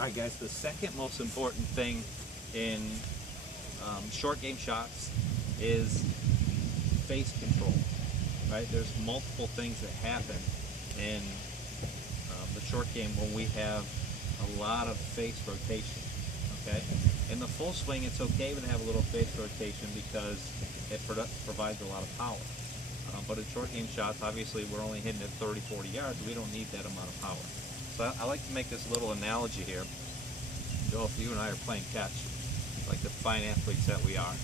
All right, guys, the second most important thing in short game shots is face control, right? There's multiple things that happen in the short game when we have a lot of face rotation, okay? In the full swing, it's okay to have a little face rotation because it provides a lot of power. But in short game shots, obviously, we're only hitting at 30, 40 yards. We don't need that amount of power. So I like to make this little analogy here. Joe, if you and I are playing catch, like the fine athletes that we are,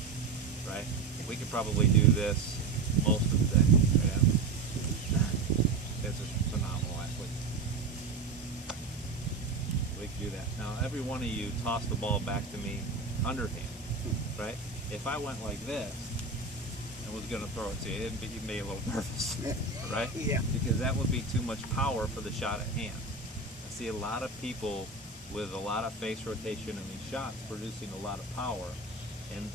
right? We could probably do this most of the day. Yeah? It's a phenomenal athlete. We can do that. Now, every one of you toss the ball back to me underhand, right? If I went like this and was going to throw it to you, it'd be a little nervous, right? Yeah. Because that would be too much power for the shot at hand. I see a lot of people with a lot of face rotation in these shots producing a lot of power, and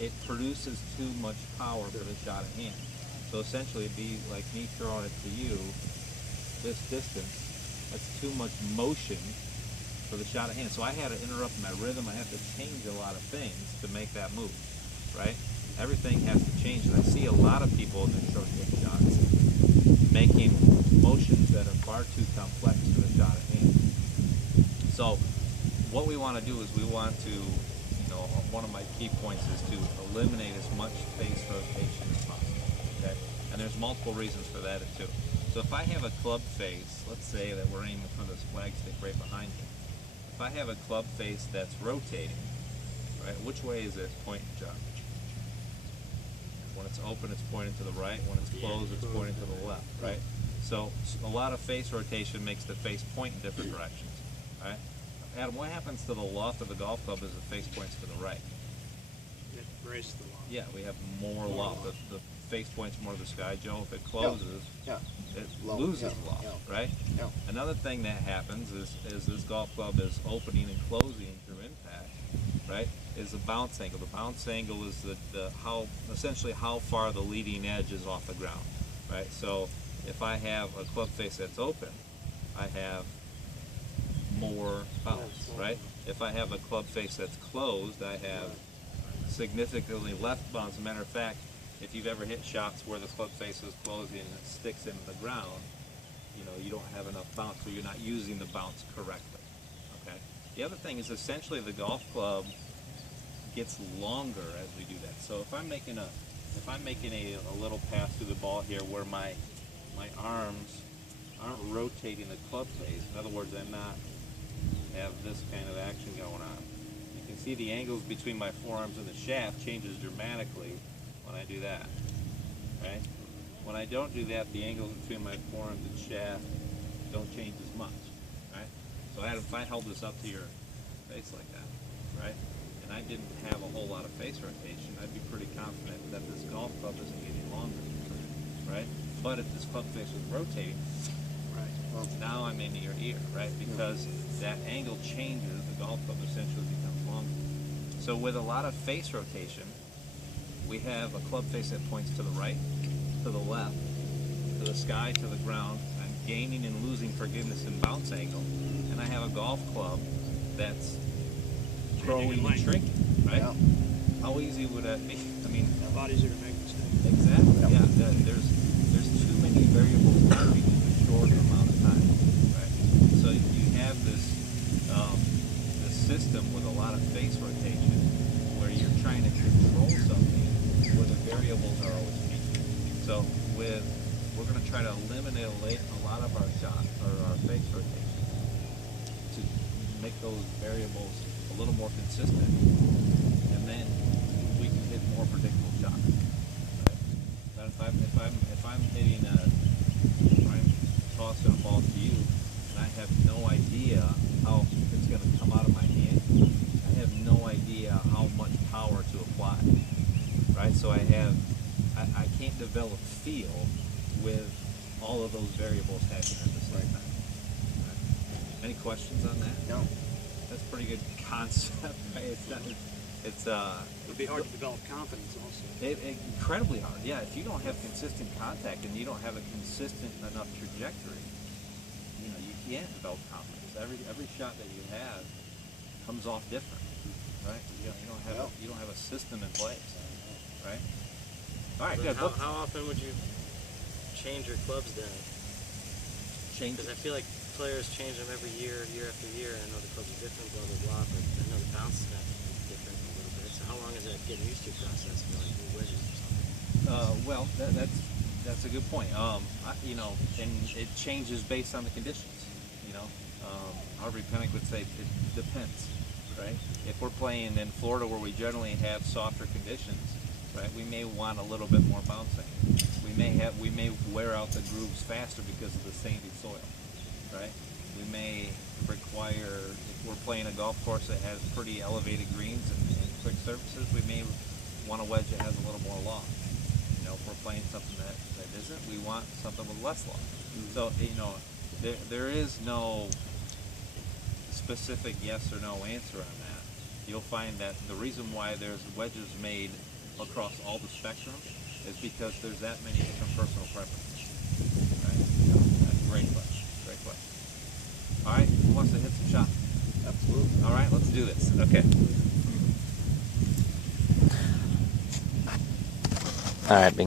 it produces too much power for the shot at hand. So essentially it'd be like me throwing it to you this distance. That's too much motion for the shot at hand. So I had to interrupt my rhythm. I have to change a lot of things to make that move, right? Everything has to change, and I see a lot of people in their short game shots making motions that are far too complex for the shot at hand. So what we want to do is we want to, one of my key points is to eliminate as much face rotation as possible, okay? And there's multiple reasons for that too. So if I have a club face, let's say that we're aiming for this flag stick right behind me. If I have a club face that's rotating, right, which way is it pointing, John? When it's open, it's pointing to the right. When it's closed, it's pointing to the left, right? So a lot of face rotation makes the face point in different directions, right? Adam, what happens to the loft of the golf club as the face points to the right? It raises the loft. Yeah, we have more loft. The face points more to the sky. Joe, if it closes, it loses loft, right? Yeah. Another thing that happens is this golf club is opening and closing through impact, right? Is the bounce angle. The bounce angle is essentially how far the leading edge is off the ground, right? So if I have a club face that's open, I have more bounce, right? If I have a club face that's closed, I have significantly less bounce. As a matter of fact, if you've ever hit shots where the club face is closing and it sticks into the ground, you don't have enough bounce, so you're not using the bounce correctly, okay? The other thing is essentially the golf club gets longer as we do that. So if I'm making a little pass through the ball here where my arms aren't rotating the club face, in other words, I'm not have this kind of action going on. You can see the angles between my forearms and the shaft changes dramatically when I do that, right? When I don't do that, the angles between my forearms and shaft don't change as much, right? So if I held this up to your face like that, right, and I didn't have a whole lot of face rotation, I'd be pretty confident that this golf club isn't getting longer, right? But if this club face was rotating, well, now I'm into your ear, right? Because that angle changes, the golf club essentially becomes longer. So with a lot of face rotation, we have a club face that points to the right, to the left, to the sky, to the ground. I'm gaining and losing forgiveness in bounce angle. And I have a golf club that's growing and shrinking, right? Yeah. How easy would that be? I mean, A lot easier to make mistakes. exactly, yeah. There's too many variables happening in a short amount of time, right? So you have this system with a lot of face rotation where you're trying to control something where the variables are always changing. So we're going to try to eliminate a lot of our shots or our face rotation to make those variables a little more consistent, and then we can hit more predictable shots. Right? But if I'm hitting I'm tossing a ball to you, and I have no idea how it's going to come out of my hand, I have no idea how much power to apply. Right? So I can't develop feel with all of those variables happening at the same time. Right? Any questions on that? No. That's a pretty good concept, right? It'd be hard to develop confidence also. Incredibly hard, yeah. If you don't have consistent contact and you don't have a consistent enough trajectory, you can't develop confidence. Every shot that you have comes off different, right? You don't have a system in place, right? All right, good. How often would you change your clubs then? Change. Because I feel like players change them every year after year. I know the clubs are different, blah blah blah, but I know the bounce is going to be different a little bit. So how long is that getting used to process for like new wedges or something? Well, that's a good point. And it changes based on the conditions. Harvey Pennick would say it depends, right? If we're playing in Florida where we generally have softer conditions, right, we may want a little bit more bouncing. We may wear out the grooves faster because of the sandy soil, right? We may require, if we're playing a golf course that has pretty elevated greens and quick surfaces, we may want a wedge that has a little more loft. If we're playing something that isn't, we want something with less loft. So, there is no specific yes or no answer on that. You'll find that the reason why there's wedges made across all the spectrum is because there's that many different personal preferences. Right? That's a great question. Great question. All right, who wants to hit some shots? Absolutely. All right, let's do this. Okay. All right.